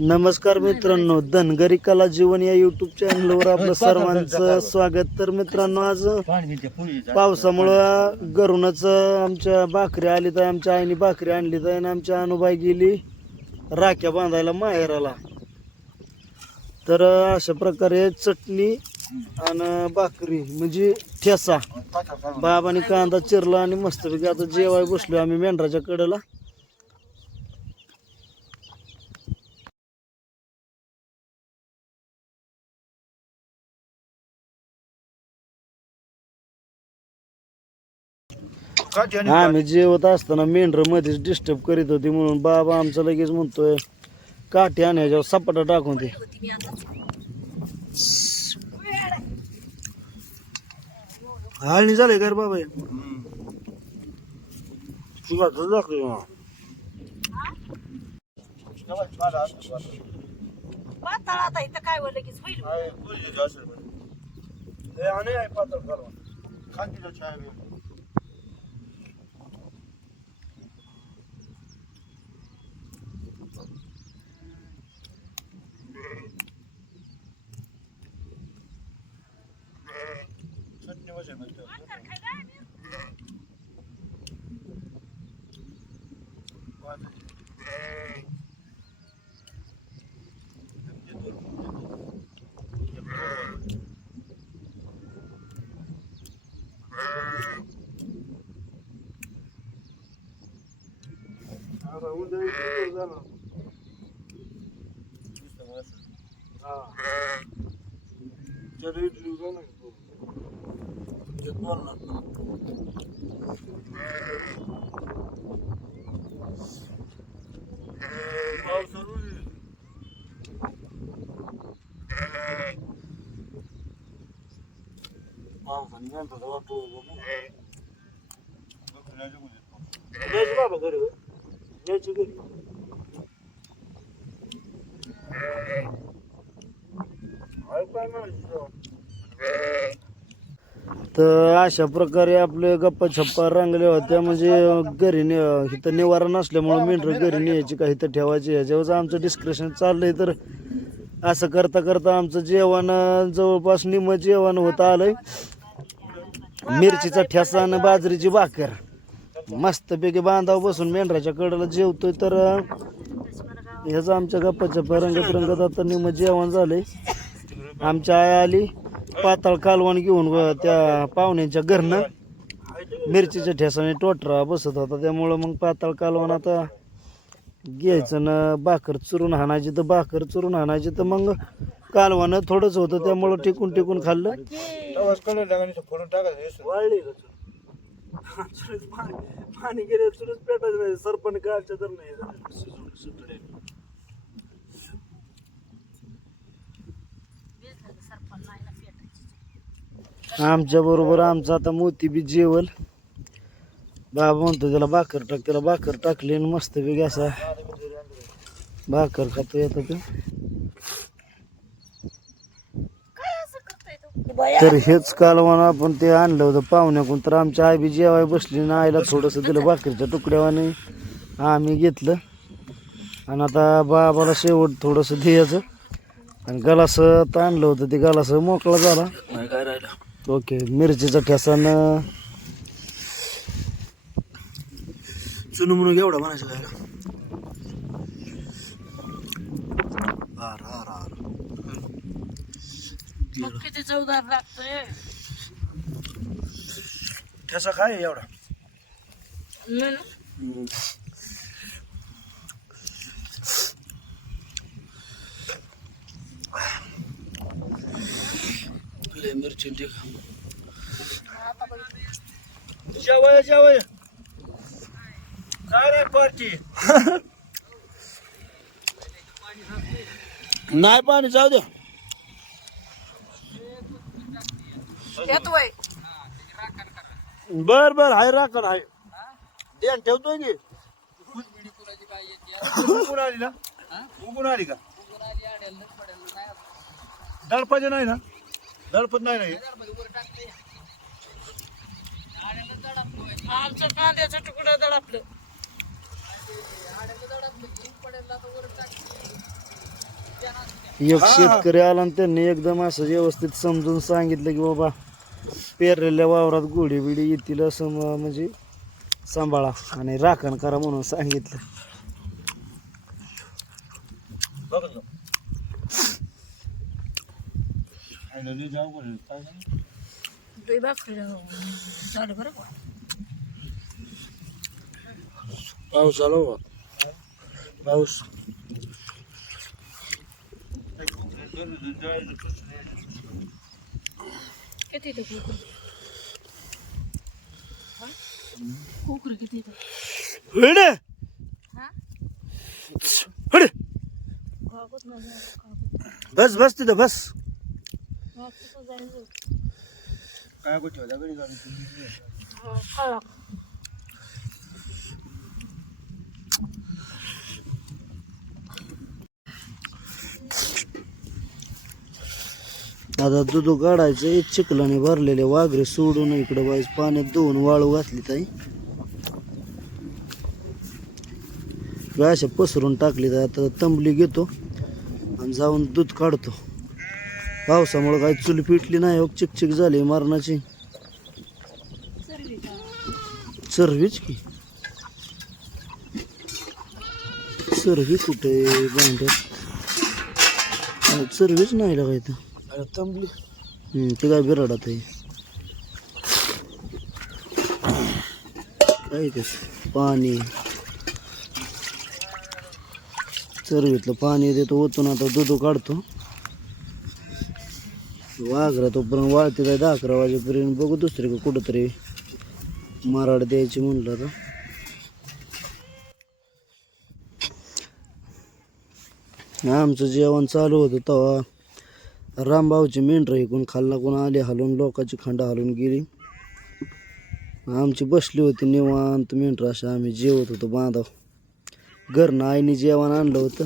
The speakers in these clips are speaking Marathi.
नमस्कार मित्रांनो धनगरी कला जीवन या युट्यूब चॅनलवर आपलं सर्वांचं स्वागत. तर मित्रांनो आज पावसामुळं घरूनच आमच्या भाकरी आली तर आमच्या आईने भाकरी आणली तर आणि आमच्या अनुबाई गेली राख्या बांधायला माहेराला. तर अशा प्रकारे चटणी आणि भाकरी म्हणजे ठेसा. बाबाने कांदा चिरला आणि मस्तपैकी आता जेवाय बसलो आम्ही मेंढराच्या कडेला. आम्ही जेवत असताना मेंढर मध्येच डिस्टर्ब करीत होती म्हणून बाबा आमचा लगेच म्हणतोय काठी आणायच्यावर सपाटा टाकून दे. हाळणी झालंय का रे बाबा? हे? पाताळ आता इथं काय वर लगेच होईल. पातळ कालवा. आता उद्या इकडे जाणार. हा. त्या इडली जाणार. येत बोलणार ना. पाऊस चालू आहे. पावसाने गणपती वाटतो बघू. यायची बाबा घरी होय? यायची घरी आहे काय म्हणायचं तेव्हा? तर अशा प्रकारे आपले गप्पा छप्पा रंगल्या होत्या म्हणजे घरी ने इथं निवारण असल्यामुळे मेंढर घरी न्यायची का इथं ठेवायची ह्याच्यावर आमचं डिस्कशन चाललंय तर असं करता करता आमचं जेवण जवळपास निम जेवण होत आलंय. मिरचीचा ठेसा आणि बाजरीची भाकर. मस्तपैकी बांधाव बसून मेंढराच्या कडेला जेवतोय तर ह्याचा ह्याचं आमच्या गप्पाच्या रंगत रंगत आता निम जेवण झालंय. आमच्या आई आली पाताळ कालवण घेऊन व त्या पाहुण्यांच्या घरनं मिरचीच्या ठेसाने टोटरा बसत होता. त्यामुळं मग पाताळ कालवण आता घ्यायचं ना भाकर चुरून हाणायची तर भाकर चुरून हाणायची तर मग कालवण थोडंच होतं. त्यामुळं टिकून टिकून खाल्लं. पाणी गेलं गेले पेटायचं नाही. सरपण कालच्या तर नाही सुटले सरपण नाही ना पेटायची आमच्या बरोबर आमचं आता मोती बी जेवल. बाबा म्हणतो त्याला भाकर टाक त्याला भाकर टाकली आणि मस्त वेगळी असा भाकर खातो येतो ते. तर हेच कालवण आपण ते आणलं होतं पाहुण्याकडून तर आमच्या आई बी जेवाय बसली ना आईला थोडंसं दिलं भाकरीच्या तुकड्यावाने. आम्ही घेतलं. आणि आता बाबाला शेवट थोडंसं द्यायचं. आणि गलास आणलं होतं ते गलास मोकळा झाला. काय राहिलं? ओके मिरचीचा ठेसानं. चुनू म्हणून एवढा म्हणायचं काय? किती चवदार लागतोय? ठेसा काय एवढा. नाही ना? लय मिरची ठीक जेवाय जेवाय. काय रे पार्टी नाही पाणी जाऊ द्या. येतोय बर बर हाय राखण हाय. ध्यान ठेवतोय की? उगून आली ना? उगून आली का? दडपाचे नाही ना? दडपत नाही ना हे? आमचं कांद्याचं तुकडं दडपलं एक शेतकरी आला आणि त्यांनी एकदम असं व्यवस्थित समजून सांगितलं की बाबा पेरलेल्या वावरात गोडी बिडी येतील असं म- म्हणजे सांभाळा आणि राखण करा म्हणून सांगितलं बघ ना. खायला लय जाऊ बरं. काय झालं? दुई भाकरी झालं बरं का पाऊस आला बा पाऊस किती येतं कुकर कुकर किती येतं हड हा हड कागद नाही कागद बस बस तिथं बस काय जायचं काय गोष्ट गाडी आता दूध काढायचं चिखलाने भरलेले वाघरे सोडून इकडं बाईस पाण्यात धुवून वाळू घातली ताई. अशा पसरून टाकली तर आता तंबली घेतो आणि जाऊन दूध काढतो. पावसामुळे काही चुली पिटली नाही हो चिकचिक झाली मरणाची. सर्वीच की? सर्वी कुठे भांड्यात? सर्वीच नाही लागायचं तंबली. ते काय बिराडात आहे. काय ते? पाणी. चरवीतलं पाणी देतो ओतून आता दूध काढतो. वाघरा तोपर्यंत वाळते काय? दहा अकरा वाजेपर्यंत बघू दुसरी का कुठंतरी मराड द्यायची म्हणलं तर आमचं जेवण चालू होतं तेव्हा रामभाऊची मेंढर इकून खाल्ला कोण आली हलवून लोकांची खंड हलवून गेली. आमची बसली होती निवांत मेंढर अशा आम्ही जेवत होतो बांधाव घरनं आईने जेवण आणलं होतं.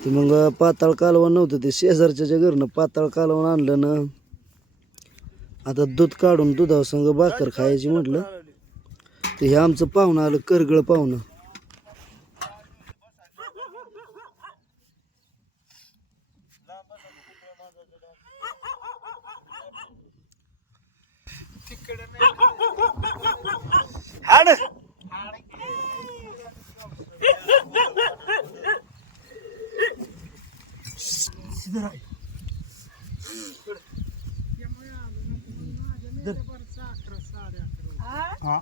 ते मग पाताळ कालवण नव्हतं ते शेजारच्या ज्या घरनं पाताळ कालवण आणलं ना आता दूध काढून दुधावर संग भाकर खायची म्हटलं तर हे आमचं पाहुणं आलं करगळ पाहुणं. हाड. हा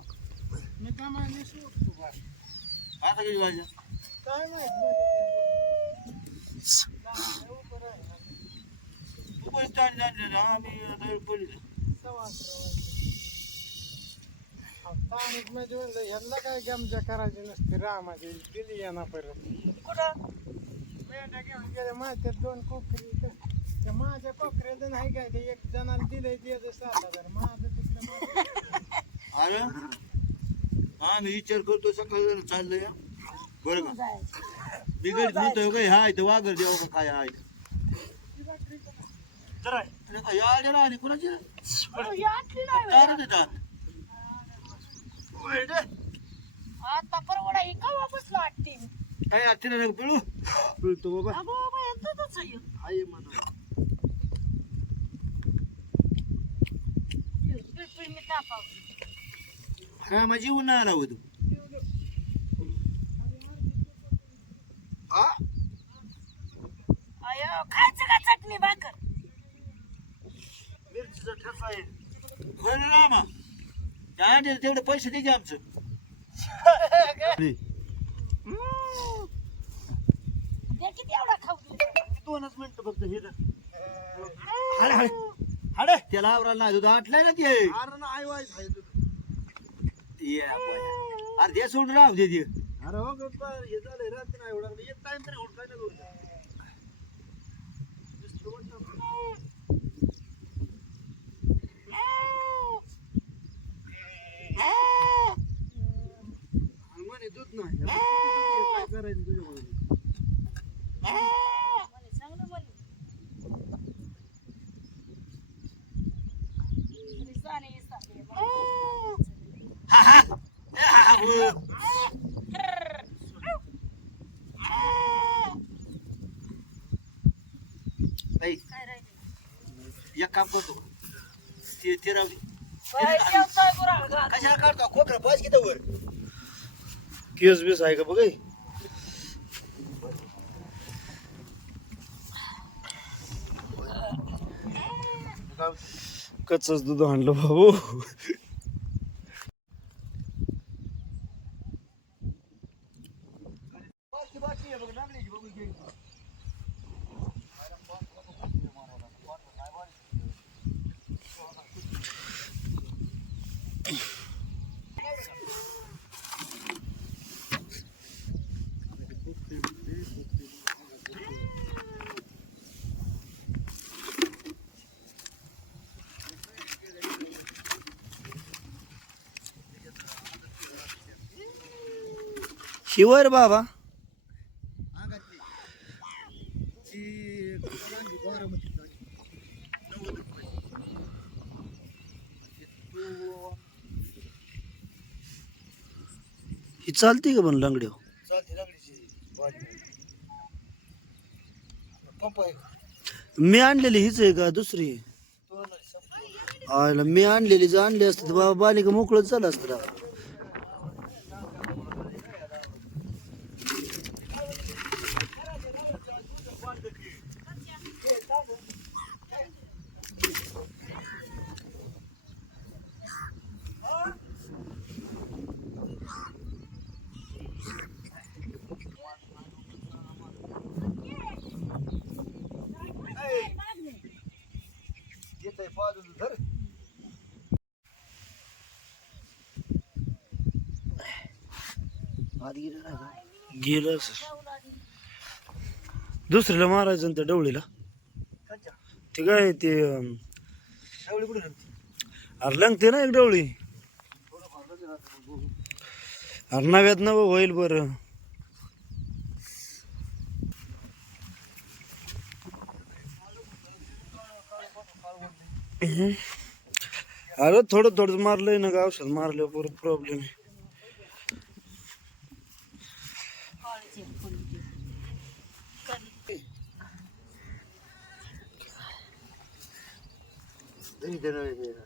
आता किती वाजले तू पण चालले आणले ना आम्ही आता पडले यांना काय गमजा करायची नसते रामाची दिली यांना परत कुठं मेंढ्या घेऊन गेले माझ्या दोन कोकरी त्या माझ्या कोकऱ्याला नाही काय ते एक जणाला दिलंय ते सात हजार माझं तिकडं अरे? मी विचार करतो सकाळ चाललंय. बरं का? जायचं बिघड म्हणतोय काय हाय तर वागर देऊ का काय हाय तर यायला आणि कुणाची? आता परवडा ही का वापस वाटते? काय आजच्या नाही पिळू? पिळतो बाबा. अगो बाबा येतच आहे हाय म्हणा. पिळपिळ मी तापावते काय माझी उन्हाळा राहू तू. आ? खायचं का चटणी भाकर? मिरचीचा ठसा आहे. खरं ना मा त्या तेवढे पैसे दे आमचं. दे किती एवढा खाऊ दे. दोनच मिनिटं फक्त हे हाडे हाडे. हाडे. त्याला आवरायला नाही तुझं आटलाय ना ते. अरे ना आई वाई ये बाया. अरे ते सोडून राहू दे ते. अरे हो गप्पा हे झालंय रात्री नाही एवढा एक टाइम तरी उठलाय ना करू म्हणे दूध नाही करायचं तुझ्या काय एक काम करतो ते ते राहू दे कशाला काढतो खोकरा पाच किती वर केस बीस आहे का बघ हे. दूध आणलं भाऊ बाटली बाटली आहे बघ लागली बघू घे. शिवर बाबा. ही चालते का पण लंगड्या आहे का? मी आणलेली हीच आहे का दुसरी. आयला मी आणलेली जर आणली असते तर बाबा बालिका मोकळंच झालं असतं गेलं असं. दुसरीला मारायचं ना त्या डवळीला खालच्या. ते काय ते अं, एवढी कुठे रमती? अरे लंगते ना एक डवळी अरे नव्यात नवं होईल बरं हम्म. अरे थोडं थोडं मारलंय ना का औषध मारलं बरं प्रॉब्लेम काळीच видно видно.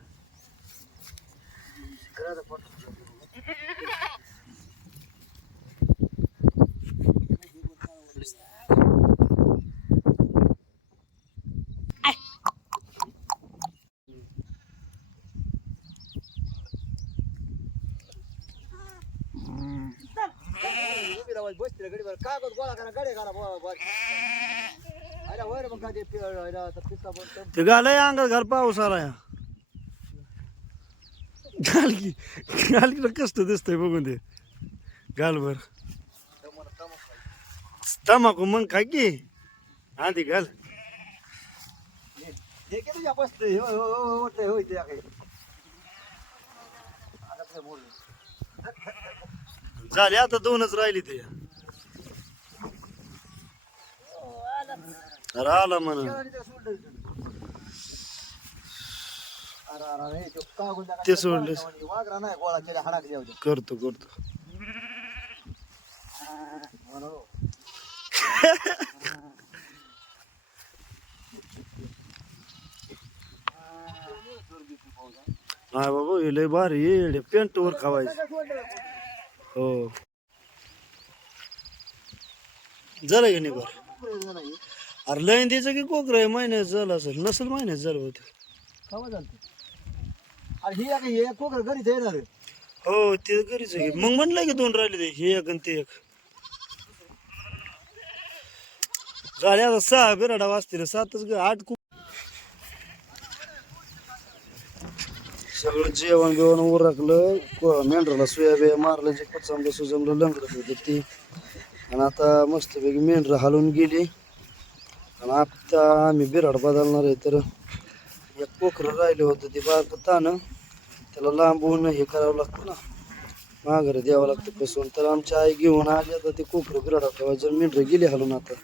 Града портить. ಗೋಳ ಕಡೆ ಗಾಡಿ ಗಾರ ते घालय अंगात घाल पाऊस आला या घाल की घाल की कष्ट दिसतंय बघून ते घाल बर तमाक मग काय की आधी घाल हे हो हो हो झाले आता दोनच राहिली ते ते. करतो करतो. नाही बाबा हे लय भारी येडे पेंट वर खावायचं हो झालं नाही बरं अरे लय द्यायचं की कोकर आहे महिन्यात झालं असेल नसेल महिन्यात झालं होतं. खावा चालते अरे ही एक हे कोकर घरीच येणार आहे. हो ते घरीच आहे. की. मग म्हणलं की दोन राहिले ते हे एक आणि ते एक. झाले आता सहा बिराडा वाजतील सातच ग आठ कु सगळं जेवण बिवण उरकलं को- मेंढराला सोया बिया मारलं जे पचमलं सुजमलं लंगडत होतं ते. आणि आता मस्तपैकी मेंढरं हलवून गेली. आणि आता आम्ही बिराड बदलणार आहे तर एक कोकरं राहिलं होतं ते बारकं तानं त्याला लांबून हे करावं लागतं ना. माघारी द्यावं लागतं बसून तर आमची आई घेऊन आली आता ते कोकरं बिराडा ठेवायचं मेंढरं गेली हलून आता.